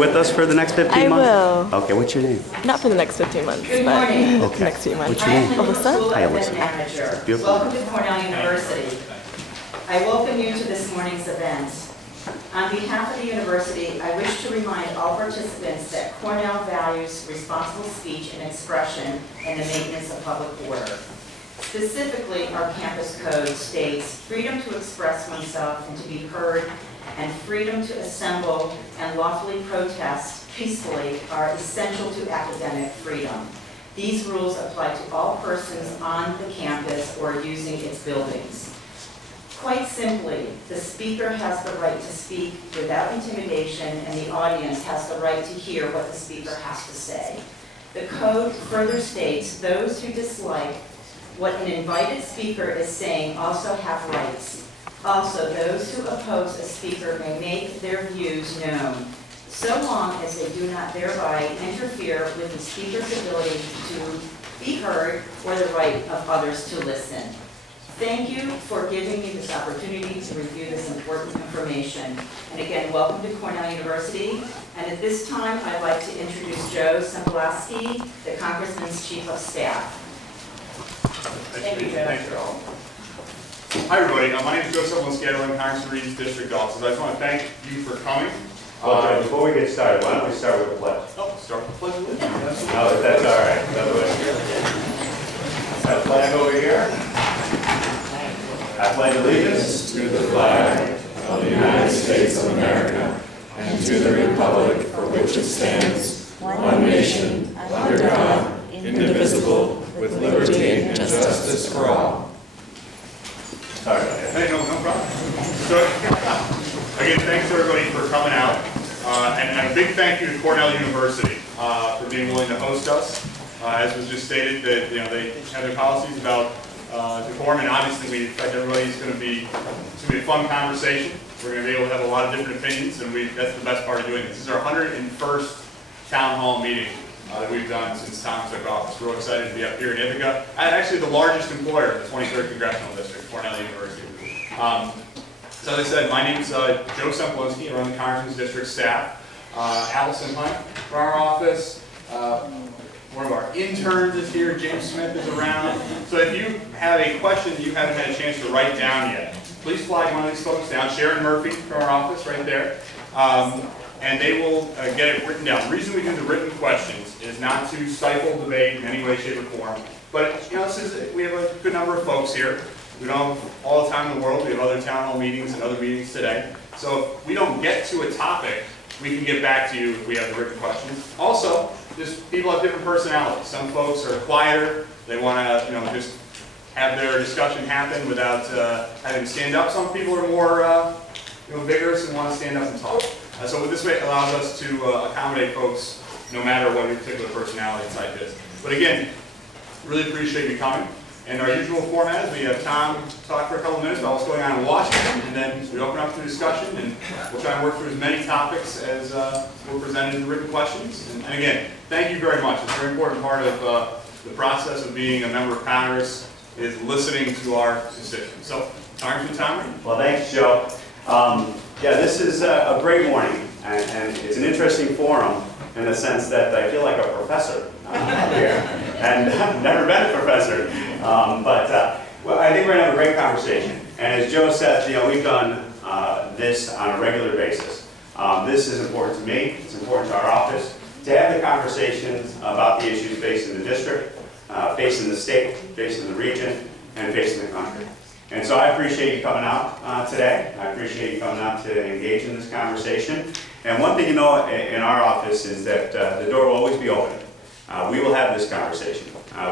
with us for the next 15 months? I will. Okay, what's your name? Not for the next 15 months, Good but morning. Okay. next few months. What's your name? Alyssa? Hi, Alyssa. Manager. Beautiful. Welcome to Cornell University. I welcome you to this morning's event. On behalf of the university, I wish to remind all participants that Cornell values responsible speech and expression and the maintenance of public order. Specifically, our campus code states freedom to express oneself and to be heard, and freedom to assemble and lawfully protest peacefully are essential to academic freedom. These rules apply to all persons on the campus or using its buildings. Quite simply, the speaker has the right to speak without intimidation, and the audience has the right to hear what the speaker has to say. The code further states those who dislike what an invited speaker is saying also have rights. Also, those who oppose a speaker may make their views known, so long as they do not thereby interfere with the speaker's ability to be heard or the right of others to listen. Thank you for giving me this opportunity to review this important information. And again, welcome to Cornell University. And at this time, I'd like to introduce Joe Semplowski, the Congressman's Chief of Staff. Thank you, Joe. Thanks, Joe. Hi, everybody. My name is Joe Semplowski. I run Congressman Reed's district offices. I just want to thank you for coming. Well, Joe, before we get started, why don't we start with the pledge? Oh, start with the pledge of allegiance. No, that's all right. That way. Got a flag over here. I pledge allegiance to the flag of the United States of America and to the republic for which it stands, one nation, under God, indivisible, with liberty and justice for all. Sorry about that. Hey, no problem. So, again, thanks to everybody for coming out. And a big thank you to Cornell University for being willing to host us. As was just stated, that they have their policies about decorum, and obviously we expect everybody's going to be a fun conversation. We're going to be able to have a lot of different opinions, and that's the best part of doing this. This is our 101st town hall meeting that we've done since Tom took office. We're real excited to be up here in Ithaca. Actually, the largest employer in the 23rd Congressional District, Cornell University. So as I said, my name's Joe Semplowski. I run the Congressman's District staff. Allison Hunt from our office. One of our interns is here. James Smith is around. So if you have a question that you haven't had a chance to write down yet, please flag one of these folks down. Sharon Murphy from our office right there. And they will get it written down. The reason we do the written questions is not to stifle debate in any way, shape, or form. But we have a good number of folks here. We don't have all the time in the world. We have other town hall meetings and other meetings today. So if we don't get to a topic, we can get back to you if we have the written questions. Also, just people have different personalities. Some folks are quieter. They want to, just have their discussion happen without having to stand up. Some people are more, vigorous and want to stand up and talk. So this way allows us to accommodate folks no matter what your particular personality type is. But again, really appreciate you coming. And our usual format is we have Tom talk for a couple minutes about what's going on in Washington, and then we open up to discussion, and we'll try and work through as many topics as were presented in the written questions. And again, thank you very much. It's a very important part of the process of being a member of Congress is listening to our constituents. So, Congressman Tom. Well, thanks, Joe. This is a great morning, and it's an interesting forum in the sense that I feel like a professor here, and I've never been a professor, well, I think we're going to have a great conversation. And as Joe said, we've done this on a regular basis. This is important to me. It's important to our office to have the conversations about the issues facing the district, facing the state, facing the region, and facing the country. And so I appreciate you coming out today. I appreciate you coming out to engage in this conversation. And one thing in our office is that the door will always be open. We will have this conversation.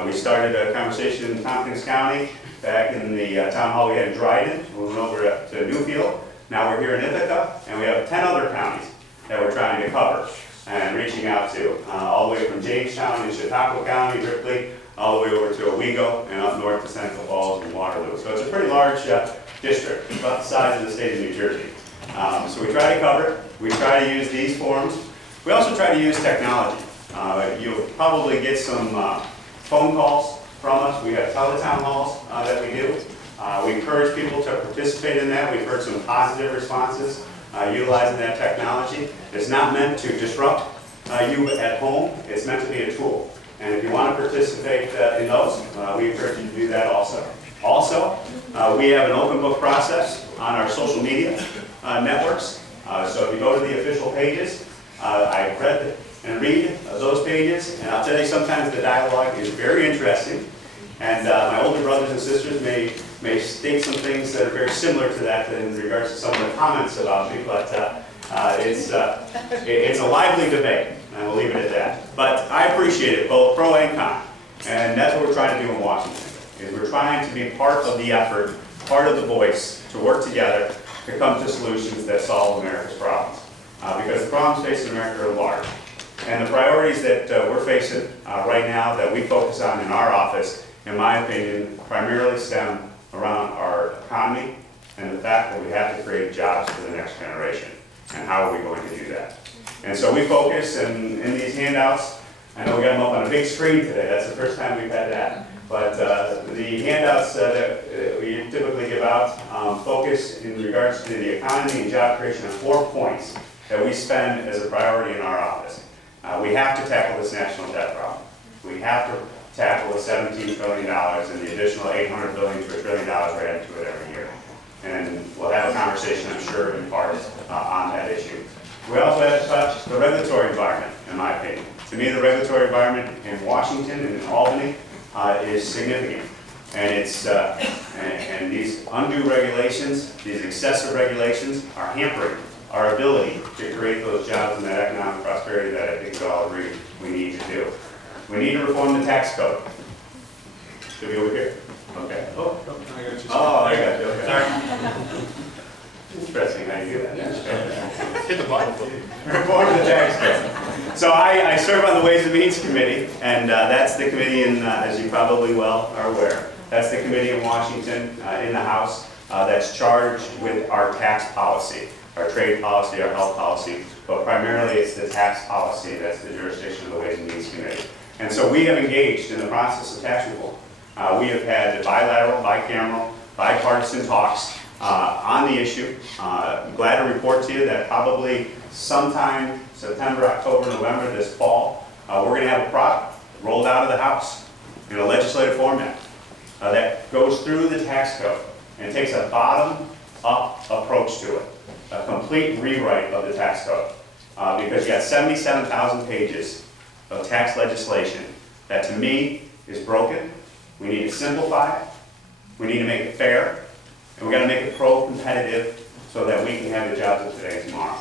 We started a conversation in Tompkins County back in the town hall we had in Dryden. We went over to Newfield. Now we're here in Ithaca, and we have 10 other counties that we're trying to cover and reaching out to, all the way from Jamestown and Chautauqua County, Ripley, all the way over to Owego, and up north to Seneca Falls and Waterloo. So it's a pretty large district, about the size of the state of New Jersey. So we try to cover it. We try to use these forums. We also try to use technology. You'll probably get some phone calls from us. We have teletown halls that we do. We encourage people to participate in that. We've heard some positive responses utilizing that technology. It's not meant to disrupt you at home. It's meant to be a tool. And if you want to participate in those, we encourage you to do that also. Also, we have an open book process on our social media networks. So if you go to the official pages, I read and read those pages, and I'll tell you sometimes the dialogue is very interesting. And my older brothers and sisters may state some things that are very similar to that in regards to some of the comments about me, but it's a lively debate, and we'll leave it at that. But I appreciate it, both pro and con, and that's what we're trying to do in Washington, is we're trying to be part of the effort, part of the voice, to work together to come to solutions that solve America's problems. Because the problems facing America are large. And the priorities that we're facing right now that we focus on in our office, in my opinion, primarily stem around our economy and the fact that we have to create jobs for the next generation. And how are we going to do that? And so we focus in these handouts. I know we got them up on a big screen today. That's the first time we've had that. But the handouts that we typically give out focus in regards to the economy and job creation on 4 points that we spend as a priority in our office. We have to tackle this national debt problem. We have to tackle the $17 trillion and the additional $800 billion to $1 trillion we're adding to it every year. And we'll have a conversation, I'm sure, in part on that issue. We also have to touch the regulatory environment, in my opinion. To me, the regulatory environment in Washington and in Albany is significant. And it's and these undue regulations, these excessive regulations, are hampering our ability to create those jobs and that economic prosperity that I think we all agree we need to do. We need to reform the tax code. Should be over here? Okay. Oh, I got you. Oh, I got you. Okay. Sorry. Interesting how you do that. Hit the button. Reform the tax code. So I serve on the Ways and Means Committee, and that's the committee in, as you probably well are aware, that's the committee in Washington in the House that's charged with our tax policy, our trade policy, our health policy, but primarily it's the tax policy that's the jurisdiction of the Ways and Means Committee. And so we have engaged in the process of tax reform. We have had bilateral, bicameral, bipartisan talks on the issue. I'm glad to report to you that probably sometime September, October, November this fall, we're going to have a product rolled out of the House in a legislative format that goes through the tax code and takes a bottom-up approach to it, a complete rewrite of the tax code. Because you got 77,000 pages of tax legislation that to me is broken. We need to simplify it, we need to make it fair, and we got to make it pro-competitive so that we can have the jobs of today and tomorrow.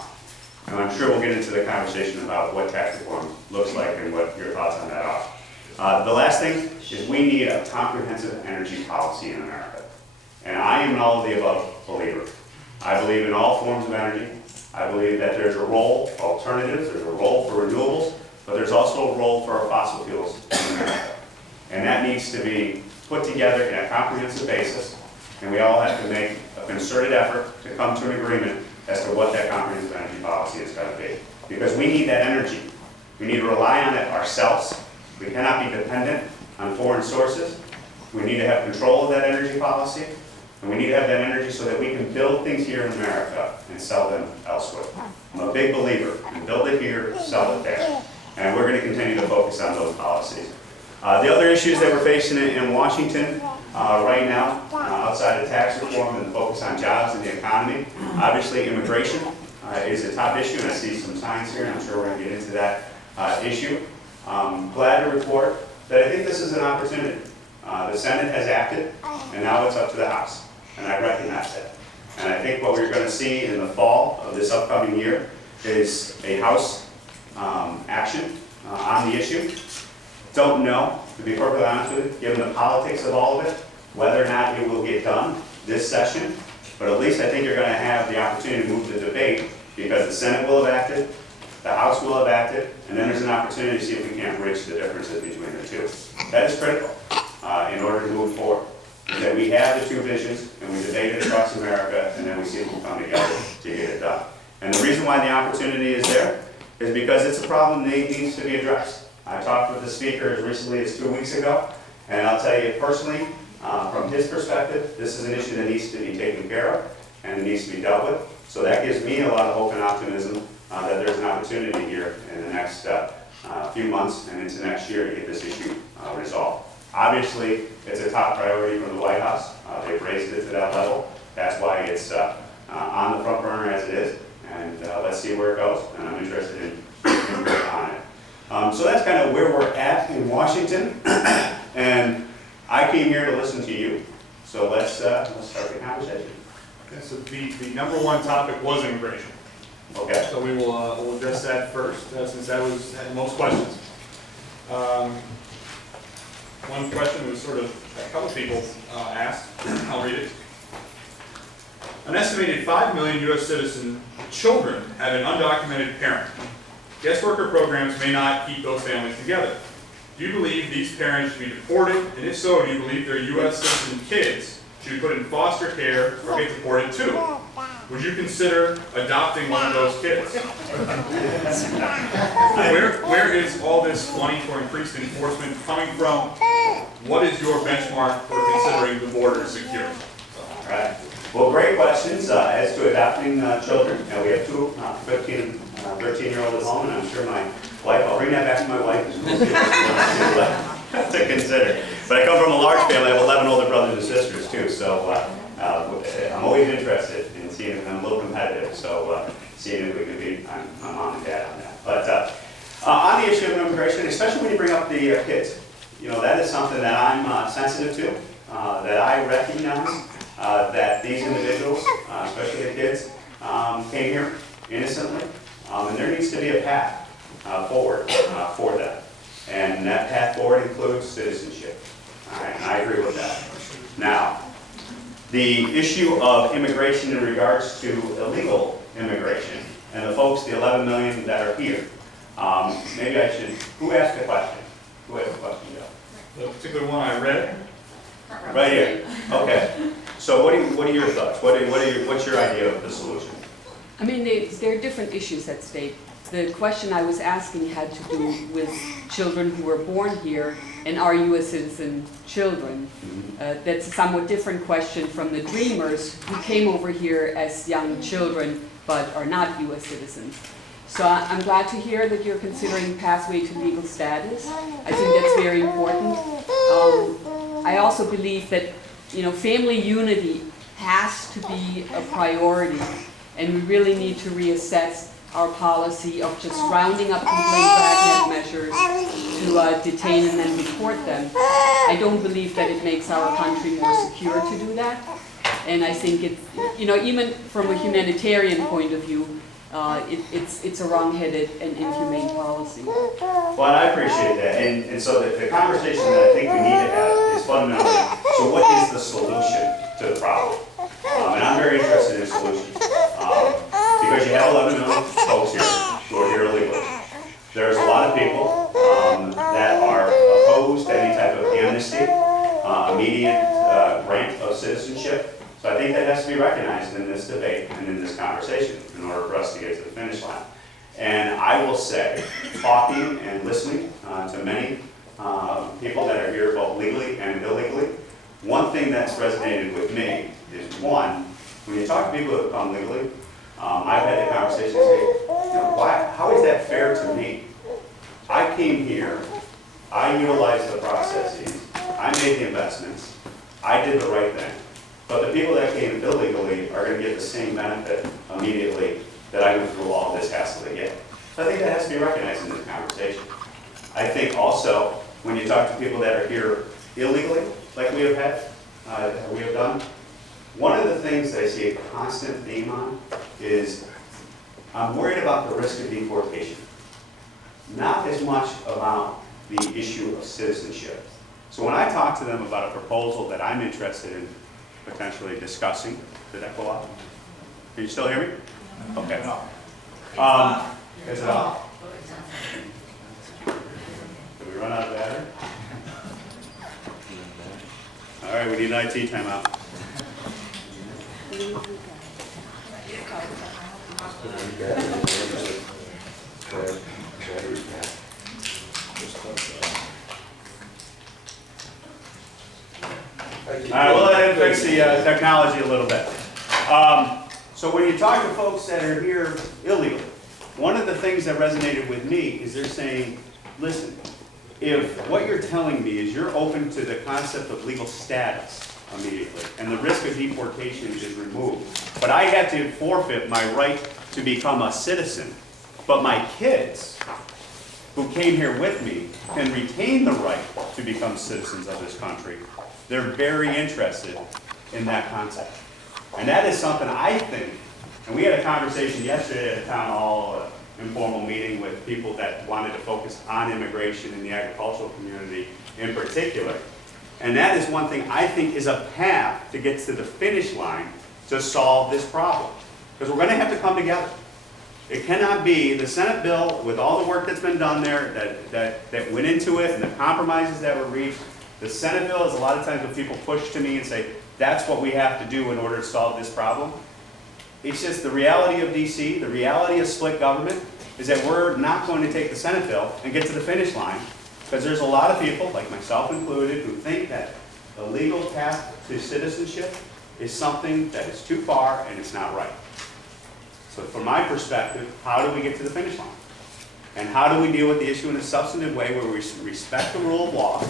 And I'm sure we'll get into the conversation about what tax reform looks like and what your thoughts on that are. The last thing is we need a comprehensive energy policy in America. And I am an all of the above believer. I believe in all forms of energy. I believe that there's a role for alternatives, there's a role for renewables, but there's also a role for our fossil fuels in America. And that needs to be put together in a comprehensive basis, and we all have to make a concerted effort to come to an agreement as to what that comprehensive energy policy is going to be. Because we need that energy. We need to rely on it ourselves. We cannot be dependent on foreign sources. We need to have control of that energy policy, and we need to have that energy so that we can build things here in America and sell them elsewhere. I'm a big believer in build it here, sell it there. And we're going to continue to focus on those policies. The other issues that we're facing in Washington right now, outside of tax reform and the focus on jobs and the economy, obviously immigration is a top issue, and I see some signs here, and I'm sure we're going to get into that issue. Glad to report that I think this is an opportunity. The Senate has acted, and now it's up to the House, and I recognize that. And I think what we're going to see in the fall of this upcoming year is a House action on the issue. Don't know, to be perfectly honest with you, given the politics of all of it, whether or not it will get done this session, but at least I think you're going to have the opportunity to move the debate because the Senate will have acted, the House will have acted, and then there's an opportunity to see if we can't bridge the differences between the two. That is critical in order to move forward. That we have the two visions and we debate it across America, and then we see if we come together to get it done. And the reason why the opportunity is there is because it's a problem that needs to be addressed. I talked with the speaker as recently as 2 weeks ago, and I'll tell you personally, from his perspective, this is an issue that needs to be taken care of and it needs to be dealt with. So So that gives me a lot of hope and optimism that there's an opportunity here in the next few months and into next year to get this issue resolved. Obviously, it's a top priority from the White House. They've raised it to that level. That's why it's on the front burner as it is. And let's see where it goes. And I'm interested in on it. So that's kind of where we're at in Washington. And I came here to listen to you. So let's start the conversation. Okay, so the number one topic was immigration. Okay. So we'll address that first, since that had most questions. One question was sort of a couple people asked. I'll read it. An estimated 5 million U.S. citizen children have an undocumented parent. Guest worker programs may not keep those families together. Do you believe these parents should be deported? And if so, do you believe their U.S. citizen kids should be put in foster care or get deported too? Would you consider adopting one of those kids? Where is all this money for increased enforcement coming from? What is your benchmark for considering the border secure? All right. Well, great questions as to adopting children. Now, we have two 15 and 13-year-old at home, and I'm sure my wife, I'll bring that back to my wife to consider. But I come from a large family. I have 11 older brothers and sisters, too, so I'm always interested in seeing if I'm a little competitive, so seeing if we can be my mom and dad on that. But on the issue of immigration, especially when you bring up the kids, you know, that is something that I'm sensitive to, that I recognize that these individuals, especially the kids, came here innocently, and there needs to be a path forward for them. And that path forward includes citizenship. All right, and I agree with that. Now, the issue of immigration in regards to illegal immigration, and the folks, the 11 million that are here, maybe I should, who asked the question? Who asked the question, Joe? The particular one I read. Right here. Okay. So what are your thoughts? What's your idea of the solution? I mean, there are different issues at stake. The question I was asking had to do with children who were born here and are U.S. citizen children. That's a somewhat different question from the dreamers who came over here as young children but are not U.S. citizens. So I'm glad to hear that you're considering pathway to legal status. I think that's very important. I also believe that, you know, family unity has to be a priority, and we really need to reassess our policy of just rounding up complaint dragnet measures to detain and then deport them. I don't believe that it makes our country more secure to do that. And I think it's, you know, even from a humanitarian point of view, it's a wrong-headed and inhumane policy. Well, and I appreciate that. And so the conversation that I think we need to have is fundamentally, so what is the solution to the problem? And I'm very interested in solutions. Because you have 11 million folks here who are here illegally. There's a lot of people that are opposed to any type of amnesty, immediate grant of citizenship. So I think that has to be recognized in this debate and in this conversation in order for us to get to the finish line. And I will say, talking and listening to many people that are here both legally and illegally, one thing that's resonated with me is, one, when you talk to people who have come legally, I've had the conversation say, you know, how is that fair to me? I came here, I utilized the processes, I made the investments, I did the right thing. But the people that came illegally are going to get the same benefit immediately that I went through all this hassle to get. So I think that has to be recognized in this conversation. I think also, when you talk to people that are here illegally, like we have done, one of the things that I see a constant theme on is I'm worried about the risk of deportation. Not as much about the issue of citizenship. So when I talk to them about a proposal that I'm interested in potentially discussing, did that go off? Can you still hear me? Okay. Is it off? Did we run out of battery? All right, we need an IT timeout. All right, we'll let him fix the technology a little bit. So when you talk to folks that are here illegally, one of the things that resonated with me is they're saying, listen, if what you're telling me is you're open to the concept of legal status immediately, and the risk of deportation is removed, but I had to forfeit my right to become a citizen, but my kids who came here with me can retain the right to become citizens of this country, they're very interested in that concept. And that is something I think, and we had a conversation yesterday at a town hall, informal meeting with people that wanted to focus on immigration in the agricultural community in particular. And that is one thing I think is a path to get to the finish line to solve this problem. Because we're going to have to come together. It cannot be the Senate bill with all the work that's been done there that went into it and the compromises that were reached. The Senate bill is a lot of times when people push to me and say, that's what we have to do in order to solve this problem. It's just the reality of DC, the reality of split government, is that we're not going to take the Senate bill and get to the finish line, because there's a lot of people, like myself included, who think that the legal path to citizenship is something that is too far and it's not right. So from my perspective, how do we get to the finish line? And how do we deal with the issue in a substantive way where we respect the rule of law,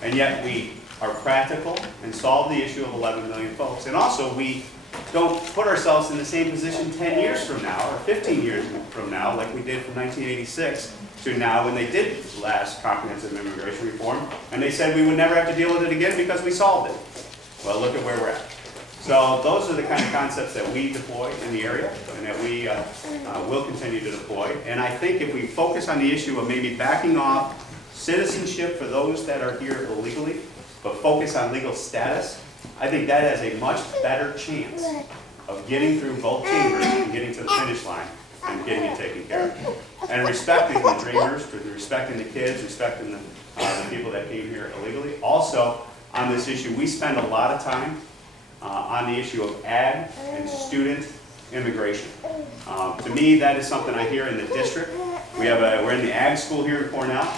and yet we are practical and solve the issue of 11 million folks? And also, we don't put ourselves in the same position 10 years from now or 15 years from now, like we did from 1986 to now when they did last comprehensive immigration reform, and they said we would never have to deal with it again because we solved it. Well, look at where we're at. So those are the kind of concepts that we deploy in the area and that we will continue to deploy. And I think if we focus on the issue of maybe backing off citizenship for those that are here illegally, but focus on legal status, I think that has a much better chance of getting through both chambers and getting to the finish line and getting it taken care of. And respecting the dreamers, respecting the kids, respecting the people that came here illegally. Also, on this issue, we spend a lot of time on the issue of ag and student immigration. To me, that is something I hear in the district. We're in the ag school here in Cornell,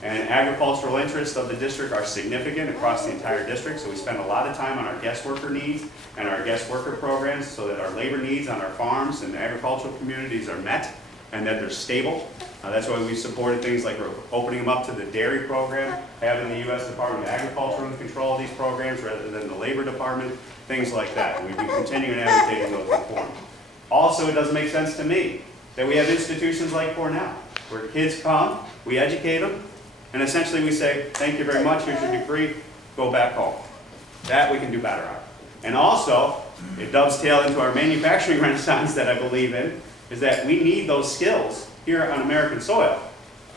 and agricultural interests of the district are significant across the entire district, so we spend a lot of time on our guest worker needs and our guest worker programs so that our labor needs on our farms and agricultural communities are met and that they're stable. That's why we supported things like we're opening them up to the dairy program, having the U.S. Department of Agriculture in control of these programs rather than the Labor Department, things like that. We've been continuing advocating those reforms. Also, it doesn't make sense to me that we have institutions like Cornell, where kids come, we educate them, and essentially we say, thank you very much, here's your degree, go back home. That we can do better on. And also, it dovetails into our manufacturing renaissance that I believe in, is that we need those skills here on American soil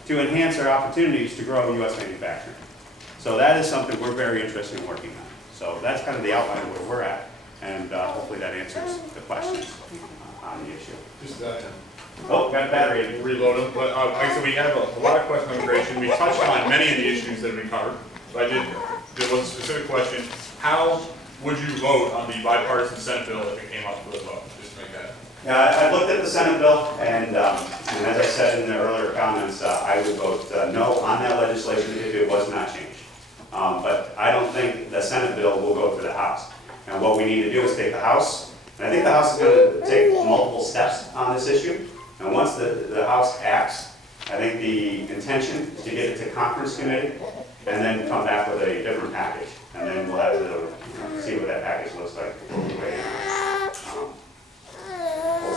to enhance our opportunities to grow U.S. manufacturing. So that is something we're very interested in working on. So that's kind of the outline of where we're at, and hopefully that answers the questions on the issue. Just Oh, got a battery. reload them. But like I said, we have a lot of questions on immigration. We touched on many of the issues that have been covered. But there was a specific question. How would you vote on the bipartisan Senate bill if it came up for a vote? Just to make that. I looked at the Senate bill, and as I said in the earlier comments, I would vote no on that legislation if it was not changed. But I don't think the Senate bill will go to the House. And what we need to do is take the House, and I think the House is going to take multiple steps on this issue. And once the House acts, I think the intention is to get it to conference committee and then come back with a different package. And then we'll have to see what that package looks like.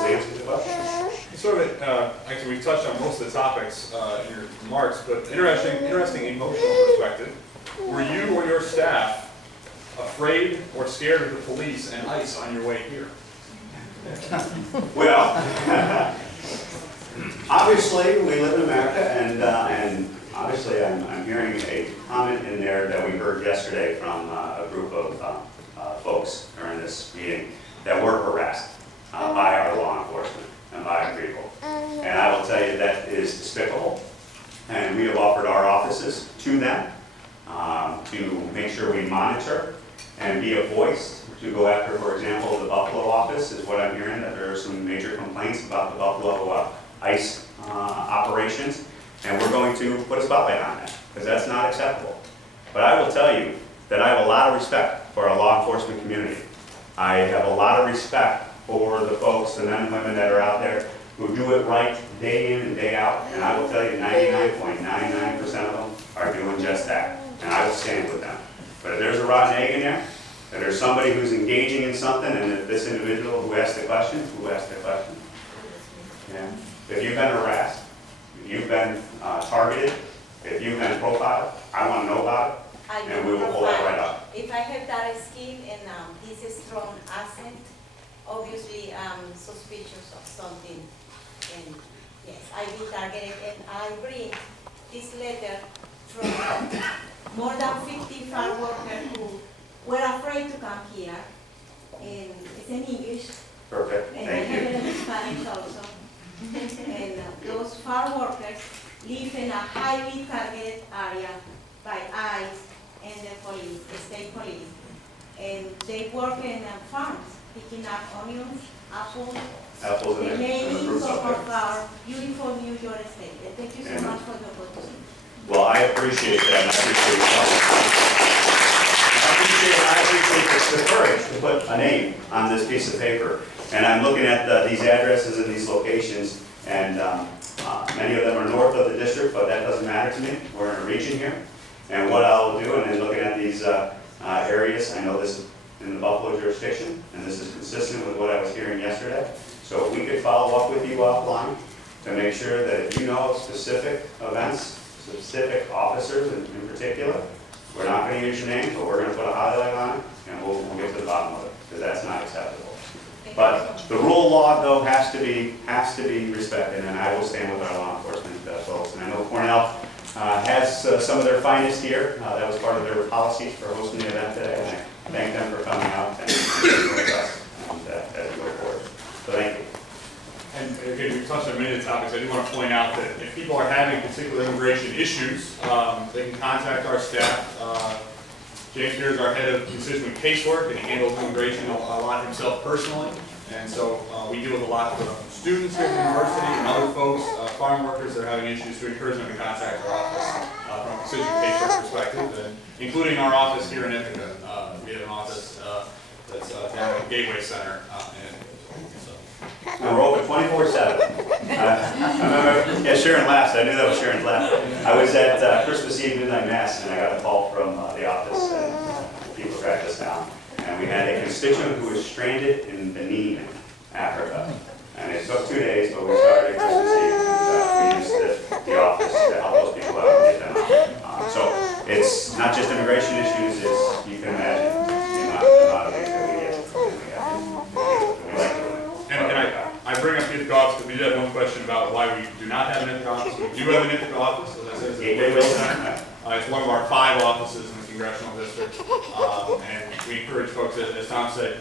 Answer the question. Sort of, actually, we touched on most of the topics in your remarks, but interesting emotional perspective. Were you or your staff afraid or scared of the police and ICE on your way here? Well, obviously we live in America, and obviously I'm hearing a comment in there that we heard yesterday from a group of folks during this meeting that were harassed by our law enforcement and by our people. And I will tell you that is despicable. And we have offered our offices to them to make sure we monitor and be a voice to go after, for example, the Buffalo office is what I'm hearing, that there are some major complaints about the Buffalo ICE operations. And we're going to put a spotlight on that because that's not acceptable. But I will tell you that I have a lot of respect for our law enforcement community. I have a lot of respect for the folks, the men and women that are out there who do it right day in and day out. And I will tell you, 99.99% of them are doing just that. And I will stand with them. But if there's a rotten egg in there, if there's somebody who's engaging in something, and if this individual who asked the question, yeah. If you've been harassed, if you've been targeted, if you've been profiled, I want to know about it, and we will pull that right up. If I have that skill and this is strong accent, obviously I'm suspicious of something. And yes, I be targeted, and I bring this letter from more than 50 farm workers who were afraid to come here. And it's in English. Perfect, And thank I have you. it in Spanish also. And those farm workers live in a highly targeted area by ICE and the police, the state police. And they work in farms, picking up onions, apples, Apples the and main fruits of up there. our beautiful New York state. And thank you so Amen. much for the opportunity. Well, I appreciate that, and I appreciate the courage to put a name on this piece of paper. And I'm looking at these addresses and these locations, and many of them are north of the district, but that doesn't matter to me. We're in a region here. And what I'll do, and then looking at these areas, I know this is in the Buffalo jurisdiction, and this is consistent with what I was hearing yesterday. So if we could follow up with you offline to make sure that if you know specific events, specific officers in particular, we're not going to use your name, but we're going to put a highlight on it, and we'll get to the bottom of it, because that's not acceptable. But the rule of law, though, has to be respected, and I will stand with our law enforcement folks. And I know Cornell has some of their finest here. That was part of their policies for hosting the event today, and I thank them for coming out and being with us as we go forward. So thank you. And again, we touched on many of the topics. I do want to point out that if people are having particular immigration issues, they can contact our staff. James here is our head of constituent casework, and he handles immigration a lot himself personally. And so we deal with a lot of students here at the university and other folks, farm workers that are having issues, to encourage them to contact our office from a constituent casework perspective, and including our office here in Ithaca. We have an office that's down at the Gateway Center. And we're open 24/7. I remember, yeah, Sharon laughed. I knew that was Sharon's laugh. I was at Christmas Eve midnight mass, and I got a call from the office, and people tracked us down. And we had a constituent who was stranded in Benin, Africa. And it took 2 days, but we started at Christmas Eve, and we used the office to help those people out and get them out. So it's not just immigration issues, it's, you can imagine, the amount of things that we get. We like doing it. And I bring up the Ithaca office because we did have one question about why we do not have an Ithaca office. We do have an Ithaca office, as I said, it's a Gateway Center. It's one of our 5 offices in the congressional district. And we encourage folks, as Tom said,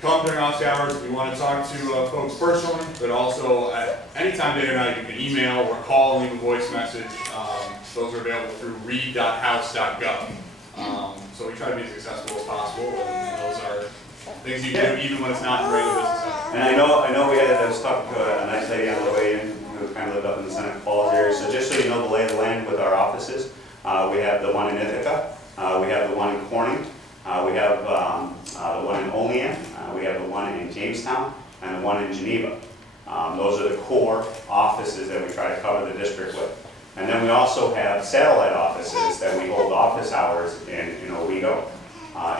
come during office hours if you want to talk to folks personally, but also at any time, day or night, you can email or call and leave a voice message. Those are available through read.house.gov. So we try to be as accessible as possible, and those are things you do even when it's not in regular business hours. And I know I was talking to a nice lady on the way in who kind of lived up in the Seneca Falls area. So just so you know the lay of the land with our offices, we have the one in Ithaca, we have the one in Corning, we have the one in Olean, we have the one in Jamestown, and the one in Geneva. Those are the core offices that we try to cover the district with. And then we also have satellite offices that we hold office hours in Owego,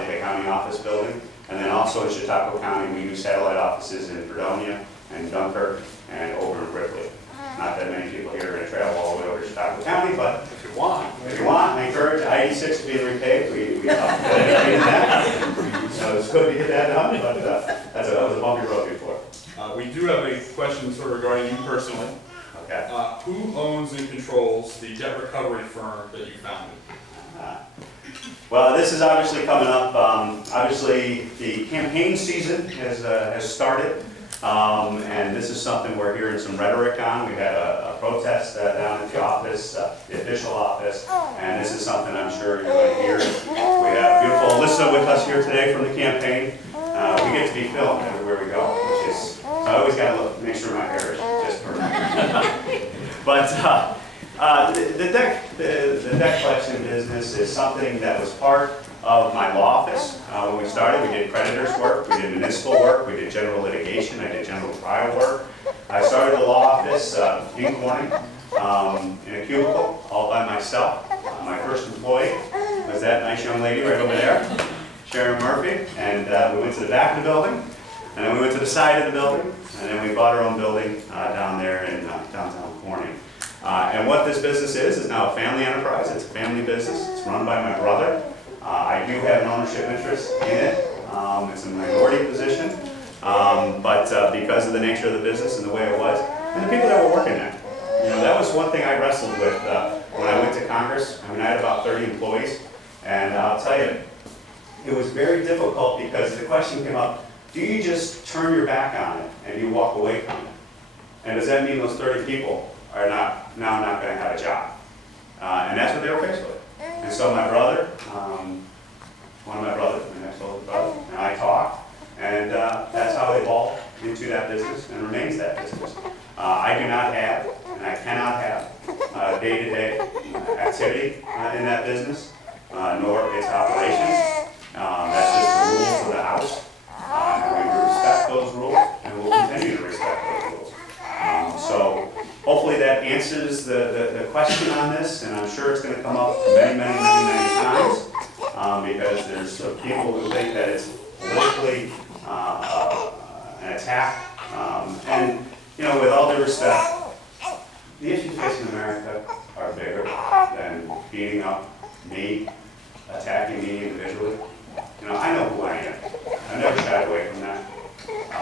in the county office building. And then also in Chautauqua County, we do satellite offices in Fredonia and Dunkirk and over in Ripley. Not that many people here are going to travel all the way over to Chautauqua County, but if you want, I encourage I-86 being repaid. We talked about that. So it's good to get that done, but that was a bumpy road before. We do have a question sort of regarding you personally. Okay. Who owns and controls the debt recovery firm that you founded? Well, this is obviously coming up. Obviously, the campaign season has started, and this is something we're hearing some rhetoric on. We've had a protest down at the office, the official office, and this is something I'm sure you're going to hear. We have beautiful Alyssa with us here today from the campaign. We get to be filmed everywhere we go, which is, so I always got to make sure my hair is just perfect. But the debt collection business is something that was part of my law office. When we started, we did creditors work, we did municipal work, we did general litigation, I did general trial work. I started the law office in Corning, in a cubicle, all by myself. My first employee was that nice young lady right over there, Sharon Murphy, and we went to the back of the building, and then we went to the side of the building, and then we bought our own building down there in downtown Corning. And what this business is now a family enterprise. It's a family business. It's run by my brother. I do have an ownership interest in it. It's a minority position, but because of the nature of the business and the way it was, and the people that were working there. You know, that was one thing I wrestled with when I went to Congress. I mean, I had about 30 employees, and I'll tell you, it was very difficult because the question came up, do you just turn your back on it and you walk away from it? And does that mean those 30 people are not going to have a job? And that's what they were faced with. And so my brother, one of my brothers, my next older brother, and I talked, and that's how it evolved into that business and remains that business. I do not have, and I cannot have, day-to-day activity in that business, nor its operations. That's just the rules of the house, and we respect those rules, and we'll continue to respect those rules. So hopefully that answers the question on this, and I'm sure it's going to come up many times, because there's people who think that it's politically an attack. And, you know, with all due respect, the issues facing America are bigger than beating up me, attacking me individually. You know, I know who I am. I've never shied away from that.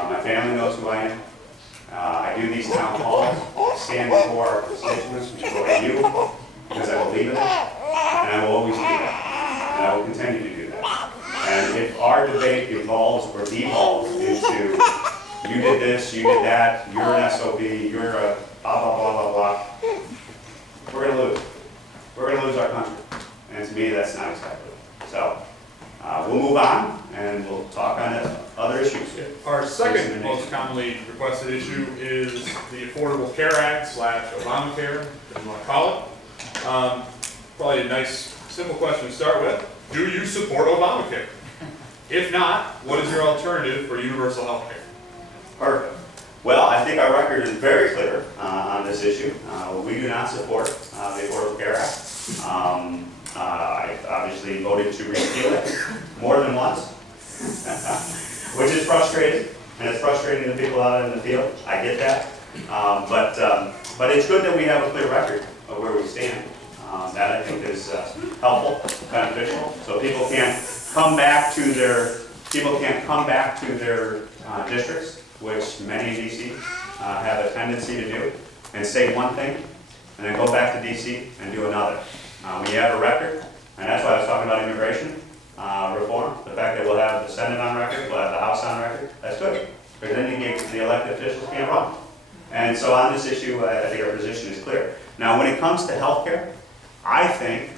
My family knows who I am. I do these town halls, stand before our constituents, before you, because I believe in it, and I will always do that, and I will continue to do that. And if our debate evolves or devolves into, you did this, you did that, you're an SOB, you're a blah, blah, blah, blah, blah, we're going to lose. We're going to lose our country. And to me, that's not acceptable. So, we'll move on, and we'll talk on other issues. Our second most commonly requested issue is the Affordable Care Act / Obamacare, if you want to call it. Probably a nice, simple question to start with. Do you support Obamacare? If not, what is your alternative for universal health care? Perfect. Well, I think our record is very clear on this issue. We do not support the Affordable Care Act. I obviously voted to repeal it more than once, which is frustrating, and it's frustrating to people out in the field. I get that, but it's good that we have a clear record of where we stand. That I think is helpful, beneficial, so people can't come back to their districts, which many in DC have a tendency to do, and say one thing, and then go back to DC and do another. We have a record, and that's why I was talking about immigration reform. The fact that we'll have the Senate on record, we'll have the House on record, that's good. Because then the elected officials can't run. And so on this issue, I think our position is clear. Now, when it comes to health care, I think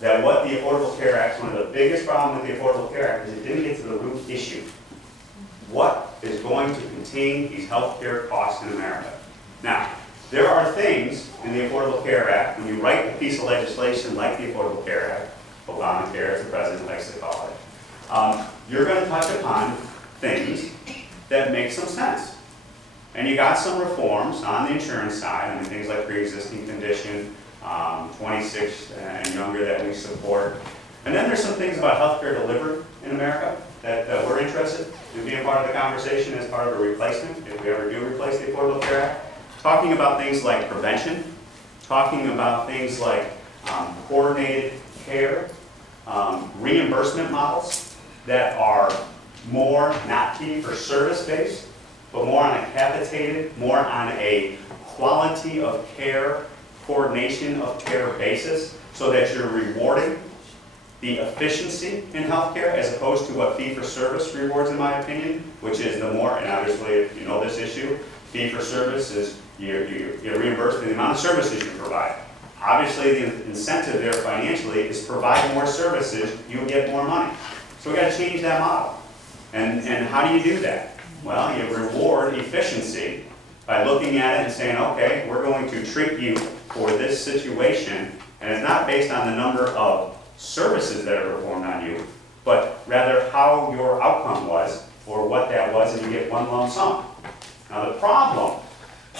that what the Affordable Care Act, one of the biggest problems with the Affordable Care Act is it didn't get to the root issue. What is going to contain these health care costs in America? Now, there are things in the Affordable Care Act, when you write a piece of legislation like the Affordable Care Act, Obamacare as the president likes to call it, you're going to touch upon things that make some sense. And you got some reforms on the insurance side, I mean things like pre-existing condition, 26 and younger that we support. And then there's some things about healthcare delivery in America that we're interested in being part of the conversation as part of a replacement, if we ever do replace the Affordable Care Act. Talking about things like prevention, talking about things like coordinated care, reimbursement models that are more not fee-for-service based, but more on a capitated, more on a quality of care, coordination of care basis, so that you're rewarding the efficiency in healthcare as opposed to what fee-for-service rewards, in my opinion, which is the more, and obviously if you know this issue, fee-for-service is you're reimbursed for the amount of services you provide. Obviously the incentive there financially is provide more services, you'll get more money. So we got to change that model. And how do you do that? Well, you reward efficiency by looking at it and saying, okay, we're going to treat you for this situation, and it's not based on the number of services that are performed on you, but rather how your outcome was, or what that was, and you get one lump sum. Now the problem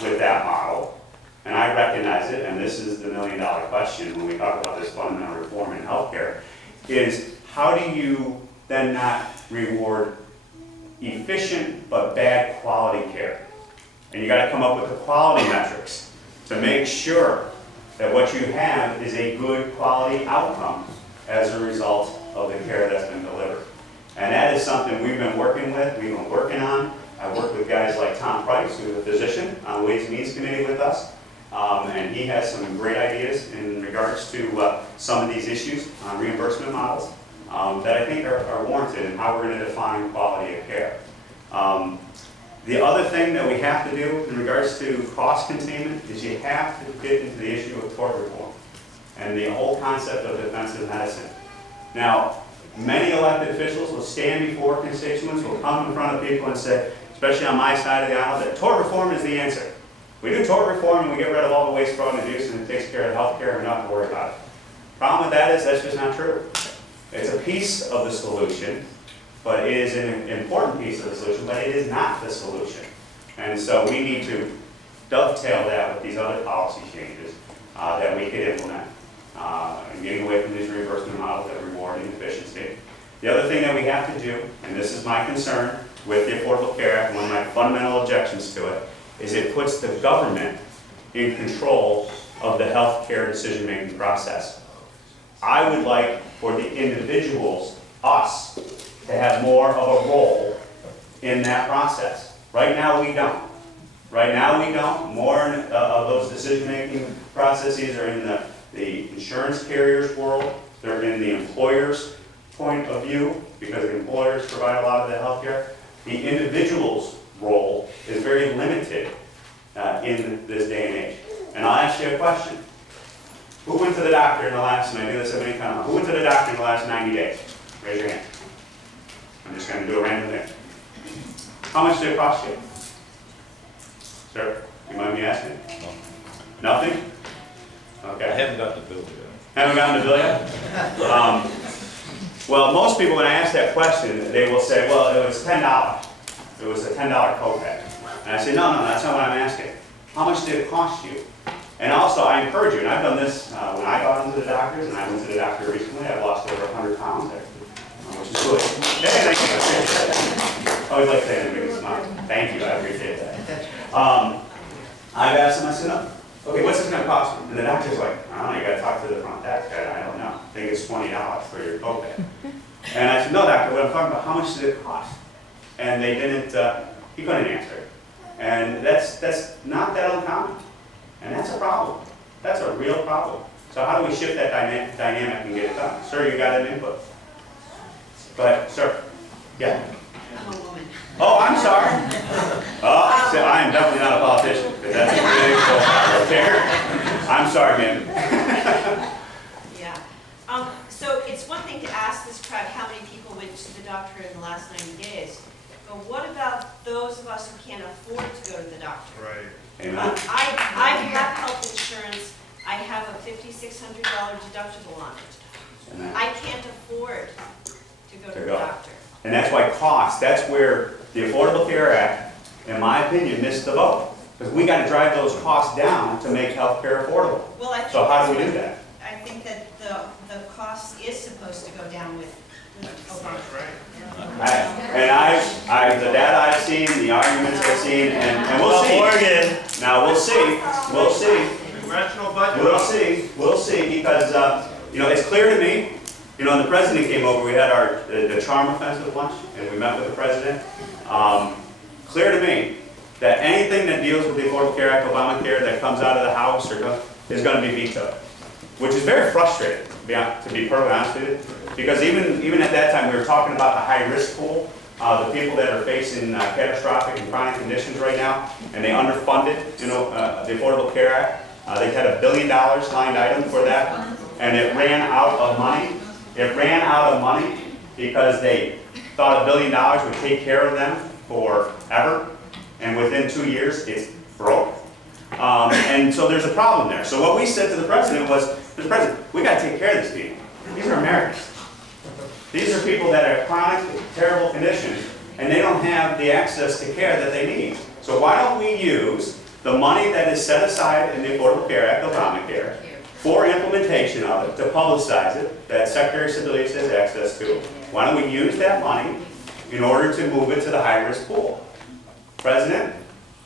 with that model, and I recognize it, and this is the million-dollar question when we talk about this fundamental reform in healthcare, is how do you then not reward efficient but bad quality care? And you got to come up with the quality metrics to make sure that what you have is a good quality outcome as a result of the care that's been delivered. And that is something we've been working with, we've been working on. I work with guys like Tom Price, who's a physician on the Ways and Means Committee with us. And he has some great ideas in regards to some of these issues on reimbursement models that I think are warranted in how we're going to define quality of care. The other thing that we have to do in regards to cost containment is you have to get into the issue of tort reform and the whole concept of defensive medicine. Now, many elected officials will stand before constituents, will come in front of people and say, especially on my side of the aisle, that tort reform is the answer. We do tort reform and we get rid of all the waste, fraud, and abuse, and it takes care of health care and we don't have to worry about it. Problem with that is that's just not true. It's a piece of the solution, but it is an important piece of the solution, but it is not the solution. And so we need to dovetail that with these other policy changes that we could implement, and getting away from these reimbursement models that reward inefficiency. The other thing that we have to do, and this is my concern with the Affordable Care Act, one of my fundamental objections to it, is it puts the government in control of the health care decision-making process. I would like for the individuals, us, to have more of a role in that process. Right now we don't. Right now we don't. More of those decision-making processes are in the insurance carrier's world. They're in the employer's point of view because the employers provide a lot of the health care. The individual's role is very limited in this day and age. And I'll ask you a question. Who went to the doctor in the last, and I do this at many times, who went to the doctor in the last 90 days? Raise your hand. I'm just going to do a random thing. How much did it cost you? Sir, you mind me asking? No. Nothing? Okay. I haven't gotten the bill yet. Haven't gotten the bill yet? Well, most people, when I ask that question, they will say, well, it was $10. It was a $10 copay. And I say, no, that's not what I'm asking. How much did it cost you? And also, I encourage you, and I've done this when I got into the doctors, and I went to the doctor recently. I've lost over 100 pounds there, which is good. Hey, thank you. I always like saying it, make me smile. Thank you, I appreciate that. I've asked them, I said, no. Okay, what's this going to cost me? And the doctor's like, I don't know, you got to talk to the front desk guy. I don't know. I think it's $20 for your copay. And I said, no, doctor, what I'm talking about, how much did it cost? And they didn't, he couldn't answer. And that's not that uncommon. And that's a problem. That's a real problem. So how do we shift that dynamic and get it done? Sir, you got an input? Go ahead, sir. Yeah. I'm a woman. Oh, I'm sorry. Oh, so I am definitely not a politician, because that's a really cool there. I'm sorry, ma'am. Yeah. So it's one thing to ask this crowd how many people went to the doctor in the last 90 days, but what about those of us who can't afford to go to the doctor? Right. Amen. I have health insurance. I have a $5,600 deductible on it. Amen. I can't afford to go to the doctor. And that's why cost, that's where the Affordable Care Act, in my opinion, missed the boat. Because we got to drive those costs down to make health care affordable. Well, I think So how do we do that? I think that the cost is supposed to go down with Obama. The data I've seen, the arguments I've seen, and we'll see. Now we'll see. Congressional budget. We'll see, because it's clear to me. When the president came over, we had the Charm Offensive lunch, and we met with the president. Clear to me that anything that deals with the Affordable Care Act, Obamacare, that comes out of the House is going to be vetoed, which is very frustrating, to be perfectly honest with you. Because even at that time, we were talking about the high-risk pool, the people that are facing catastrophic and chronic conditions right now, and they underfunded, the Affordable Care Act. They had $1 billion line item for that, and it ran out of money. It ran out of money because they thought $1 billion would take care of them forever, and within 2 years, it's broke. And so there's a problem there. So what we said to the president was, Mr. President, we got to take care of these people. These are Americans. These are people that have chronic, terrible conditions, and they don't have the access to care that they need. So why don't we use the money that is set aside in the Affordable Care Act, Obamacare, for implementation of it, to publicize it, that Secretary Sebelius has access to. Why don't we use that money in order to move it to the high-risk pool? President,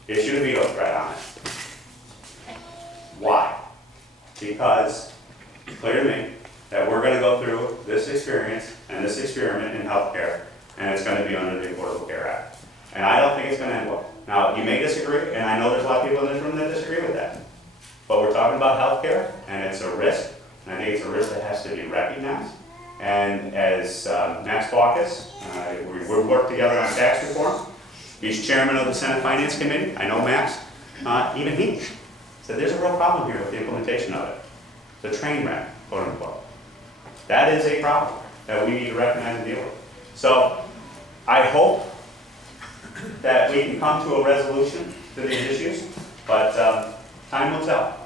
issue a veto threat on it. Why? Because it's clear to me that we're going to go through this experience and this experiment in healthcare, and it's going to be under the Affordable Care Act. And I don't think it's going to end well. Now, you may disagree, and I know there's a lot of people in this room that disagree with that. But we're talking about healthcare, and it's a risk, and I think it's a risk that has to be recognized. And as Max Baucus, we worked together on tax reform. He's chairman of the Senate Finance Committee. I know Max. Even he said there's a real problem here with the implementation of it. The train wreck, quote unquote. That is a problem that we need to recognize and deal with. So I hope that we can come to a resolution to these issues, but time will tell.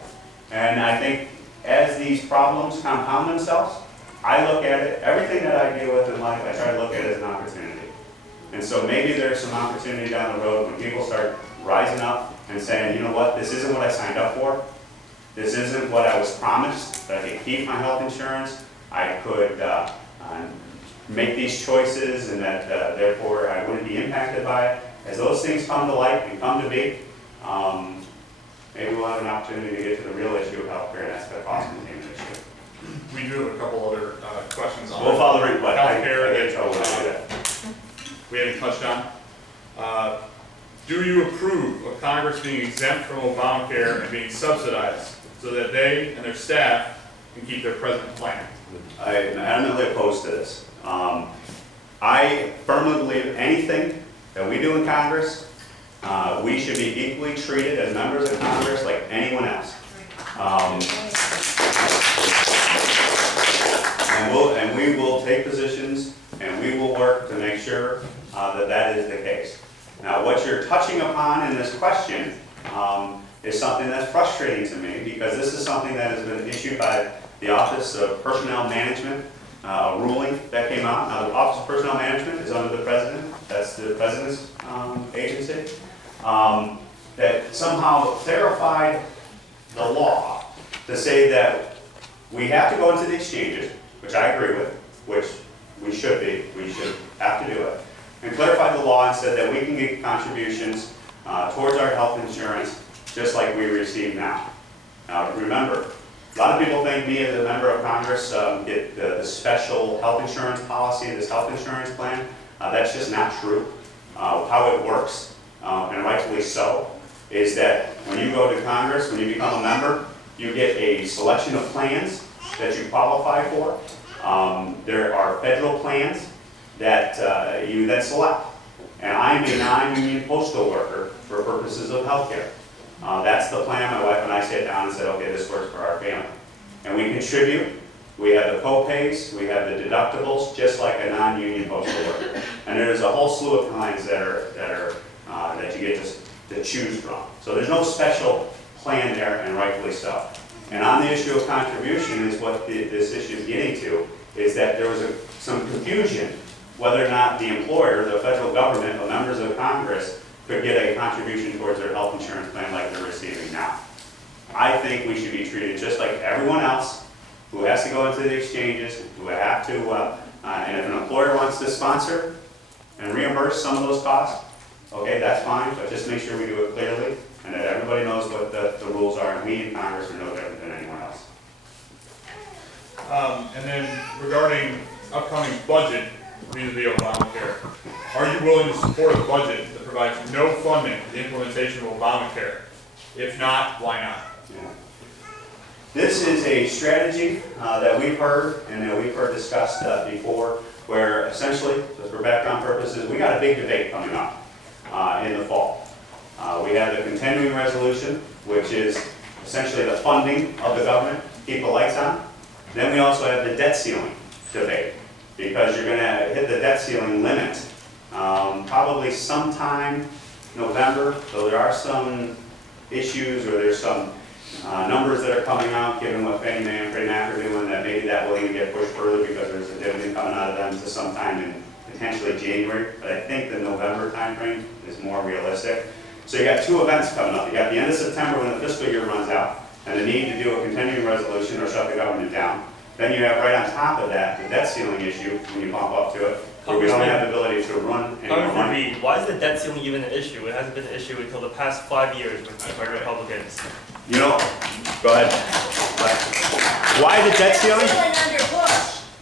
And I think as these problems compound themselves, I look at it, everything that I deal with in life, I try to look at it as an opportunity. And so maybe there's some opportunity down the road when people start rising up and saying, you know what, this isn't what I signed up for. This isn't what I was promised, that I could keep my health insurance. I could make these choices and that therefore I wouldn't be impacted by it. As those things come to light and come to be, maybe we'll have an opportunity to get to the real issue of healthcare, and that's the cost containment issue. We do have a couple other questions on We'll follow the what? healthcare that we haven't touched on. Do you approve of Congress being exempt from Obamacare and being subsidized so that they and their staff can keep their present plan? I am adamantly opposed to this. I firmly believe anything that we do in Congress, we should be equally treated as members of Congress like anyone else. And we will take positions and we will work to make sure that that is the case. Now, what you're touching upon in this question is something that's frustrating to me, because this is something that has been issued by the Office of Personnel Management, a ruling that came out. Now, the Office of Personnel Management is under the President. That's the President's agency. That somehow clarified the law to say that we have to go into the exchanges, which I agree with, which we should have to do it, and clarified the law and said that we can get contributions towards our health insurance just like we receive now. Now, remember, a lot of people think me as a member of Congress get the special health insurance policy, this health insurance plan. That's just not true. How it works, and rightfully so, is that when you go to Congress, when you become a member, you get a selection of plans that you qualify for. There are federal plans that you then select. And I'm a non-union postal worker for purposes of healthcare. That's the plan. My wife and I sat down and said, okay, this works for our family. And we contribute. We have the co-pays, we have the deductibles, just like a non-union postal worker. And there's a whole slew of plans that you get to choose from. So there's no special plan there, and rightfully so. And on the issue of contribution is what this issue is getting to, is that there was some confusion whether or not the employer, the federal government, or members of Congress could get a contribution towards their health insurance plan like they're receiving now. I think we should be treated just like everyone else who has to go into the exchanges, who have to, and if an employer wants to sponsor and reimburse some of those costs, okay, that's fine, but just make sure we do it clearly and that everybody knows what the rules are, and we in Congress are no different than anyone else. And then regarding upcoming budget vis-a-vis Obamacare, are you willing to support a budget that provides no funding for the implementation of Obamacare? If not, why not? Yeah. This is a strategy that we've heard and that we've heard discussed before, where essentially, just for background purposes, we got a big debate coming up in the fall. We have the continuing resolution, which is essentially the funding of the government, keep the lights on. Then we also have the debt ceiling debate, because you're going to hit the debt ceiling limit probably sometime November. So there are some issues, or there's some numbers that are coming out, given what Fannie Mae and Freddie Mac are doing, that maybe that will even get pushed further because there's a dividend coming out of them to sometime in potentially January, but I think the November timeframe is more realistic. So you got two events coming up. You got the end of September when the fiscal year runs out, and the need to do a continuing resolution or shut the government down. Then you have right on top of that the debt ceiling issue when you bump up to it, where we don't have the ability to run any more money. Why is the debt ceiling even an issue? It hasn't been an issue until the past 5 years with Democratic Republicans. You know, go ahead. Why the debt ceiling?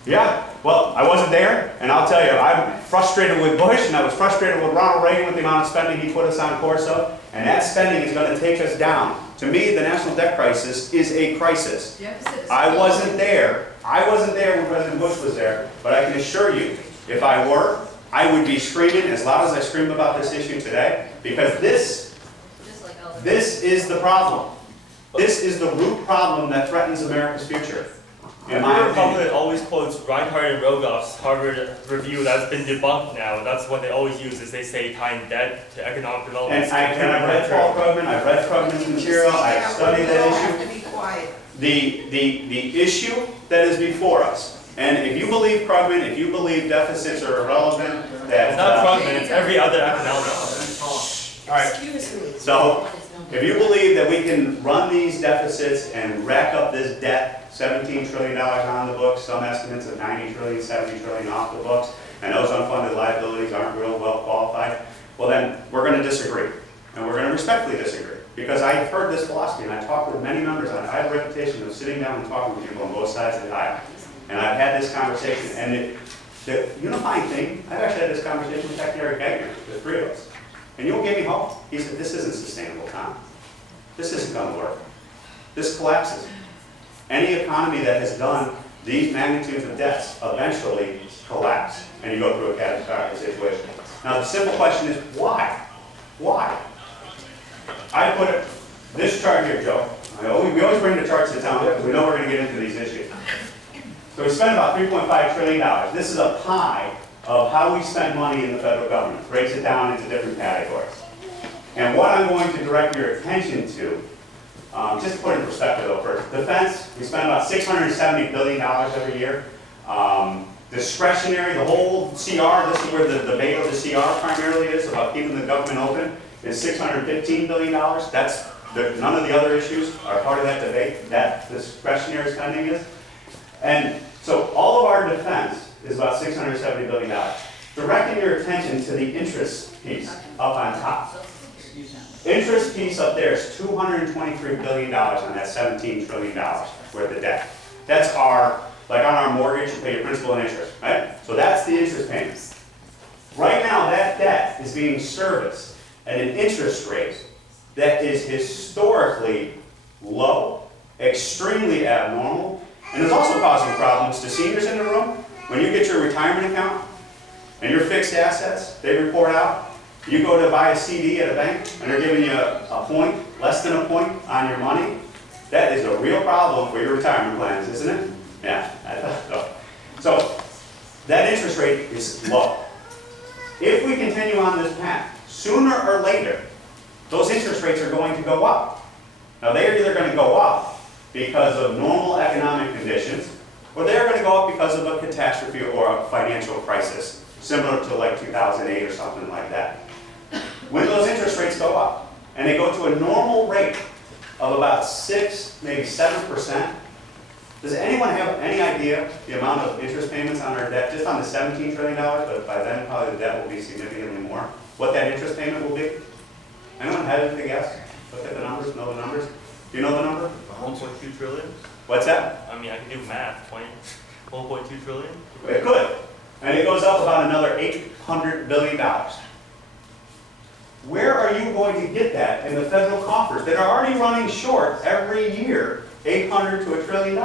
Yeah, well, I wasn't there, and I'll tell you, I'm frustrated with Bush, and I was frustrated with Ronald Reagan with the amount of spending he put us on course of, and that spending is going to take us down. To me, the national debt crisis is a crisis. I wasn't there. when President Bush was there, but I can assure you, if I were, I would be screaming as loud as I scream about this issue today, because this is the problem. This is the root problem that threatens America's future. In my The opinion. Republican always quotes Reinhardt and Rogoff's Harvard review that's been debunked now. That's what they always use, is they say tying debt to economic development. And I've read Paul Krugman, I've read Krugman's material, I've studied that issue. The issue that is before us, and if you believe Krugman, if you believe deficits are irrelevant, that... It's not Krugman, it's every other economist. All right. So, if you believe that we can run these deficits and rack up this debt, $17 trillion on the books, some estimates of 90 trillion, 70 trillion off the books, and those unfunded liabilities aren't real well qualified, well then, we're going to disagree. And we're going to respectfully disagree. Because I've heard this philosophy, and I talked with many members on it. I have a reputation of sitting down and talking with people on both sides of the aisle. And I've had this conversation, and the unifying thing, I've actually had this conversation with Secretary Gagner, the three of us. And you know what gave me hope? He said, this isn't sustainable, Tom. This isn't going to work. This collapses. Any economy that has done these magnitudes of debts eventually collapse, and you go through a catastrophic situation. Now the simple question is, why? Why? I put it, this chart here, Joe. We always bring the charts to town because we know we're going to get into these issues. So we spend about $3.5 trillion. This is a pie of how we spend money in the federal government. Breaks it down into different categories. And what I'm going to direct your attention to, just to put it in perspective though first, defense, we spend about $670 billion every year. Discretionary, the whole CR, this is where the debate of the CR primarily is, about keeping the government open, is $615 billion. That's none of the other issues are part of that debate, that discretionary spending is. And so all of our defense is about $670 billion. Directing your attention to the interest piece up on top. Interest piece up there is $223 billion on that $17 trillion worth of debt. That's our, like on our mortgage, you pay your principal and interest, right? So that's the interest payments. Right now, that debt is being serviced at an interest rate that is historically low, extremely abnormal, and is also causing problems to seniors in the room. When you get your retirement account and your fixed assets, they report out, you go to buy a CD at a bank and they're giving you a point, less than a point on your money. That is a real problem for your retirement plans, isn't it? Yeah, I thought so. So that interest rate is low. If we continue on this path, sooner or later, those interest rates are going to go up. Now they're either going to go up because of normal economic conditions, or they're going to go up because of a catastrophe or a financial crisis, similar to like 2008 or something like that. When those interest rates go up, and they go to a normal rate of about 6, maybe 7%, does anyone have any idea the amount of interest payments on our debt, just on the $17 trillion, but by then probably the debt will be significantly more, what that interest payment will be? Anyone have to guess? Look at the numbers, know the numbers? Do you know the number? 1.2 trillion? What's that? I mean, I can do math, 1.2 trillion? It could. And it goes up about another $800 billion. Where are you going to get that in the federal coffers that are already running short every year, $800 to $1 trillion?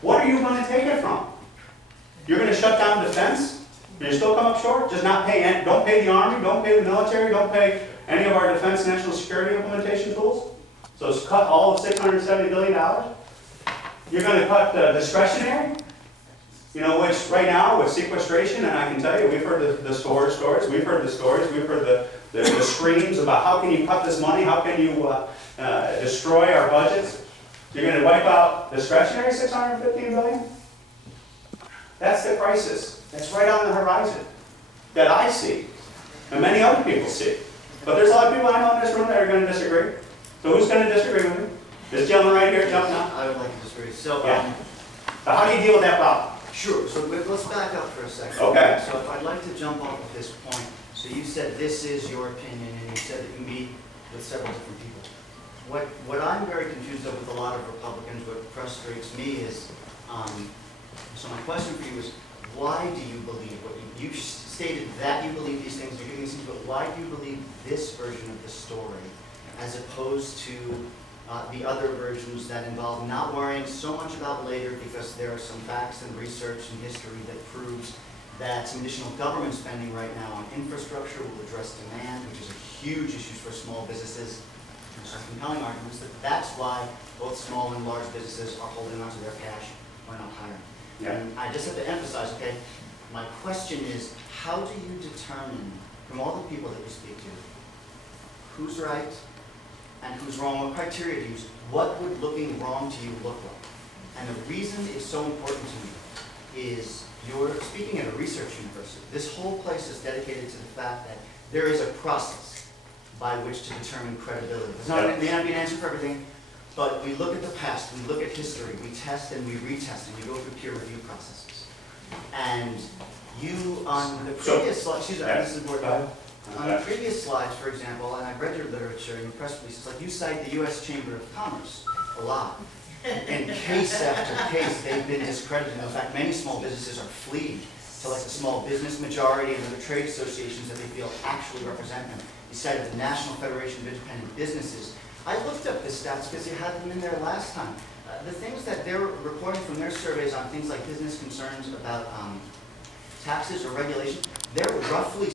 What are you going to take it from? You're going to shut down defense? And you still come up short? Just not pay, don't pay the Army, don't pay the military, don't pay any of our defense national security implementation tools? So it's cut all of $670 billion? You're going to cut the discretionary? You know, which right now with sequestration, and I can tell you, we've heard the stories, we've heard the stories, we've heard the screams about how can you cut this money, how can you destroy our budgets? You're going to wipe out discretionary $615 billion? That's the crisis. That's right on the horizon that I see, and many other people see. But there's a lot of people I know in this room that are going to disagree. So who's going to disagree with me? This gentleman right here, jump now. I would like to disagree. So, Yeah. So how do you deal with that problem? sure, so let's back up for a second. Okay. So if I'd like to jump off of this point. So you said this is your opinion, and you said that you meet with several different people. What I'm very confused of with a lot of Republicans, what frustrates me is, so my question for you is, why do you believe what you stated that you believe these things, you're giving these things, but why do you believe this version of the story as opposed to the other versions that involve not worrying so much about later because there are some facts and research and history that proves that some additional government spending right now on infrastructure will address demand, which is a huge issue for small businesses. There's some compelling arguments that that's why both small and large businesses are holding onto their cash or not hiring. Yeah. And I just have to emphasize, okay, my question is, how do you determine from all the people that you speak to who's right and who's wrong? What criteria do you use? What would looking wrong to you look like? And the reason it's so important to me is you're speaking at a research university. This whole place is dedicated to the fact that there is a process by which to determine credibility. It may not be an answer for everything, but we look at the past, we look at history, we test and we retest, and we go through peer review processes. And you, on the previous slide, excuse me, this is important. On the previous slides, for example, and I've read your literature and your press releases, like you cite the U.S. Chamber of Commerce a lot. And case after case, they've been discredited. In fact, many small businesses are fleeing to like the small business majority and other trade associations that they feel actually represent them. You cited the National Federation of Independent Businesses. I looked up the stats because you had them in there last time. The things that they're reporting from their surveys on things like business concerns about taxes or regulation, they're roughly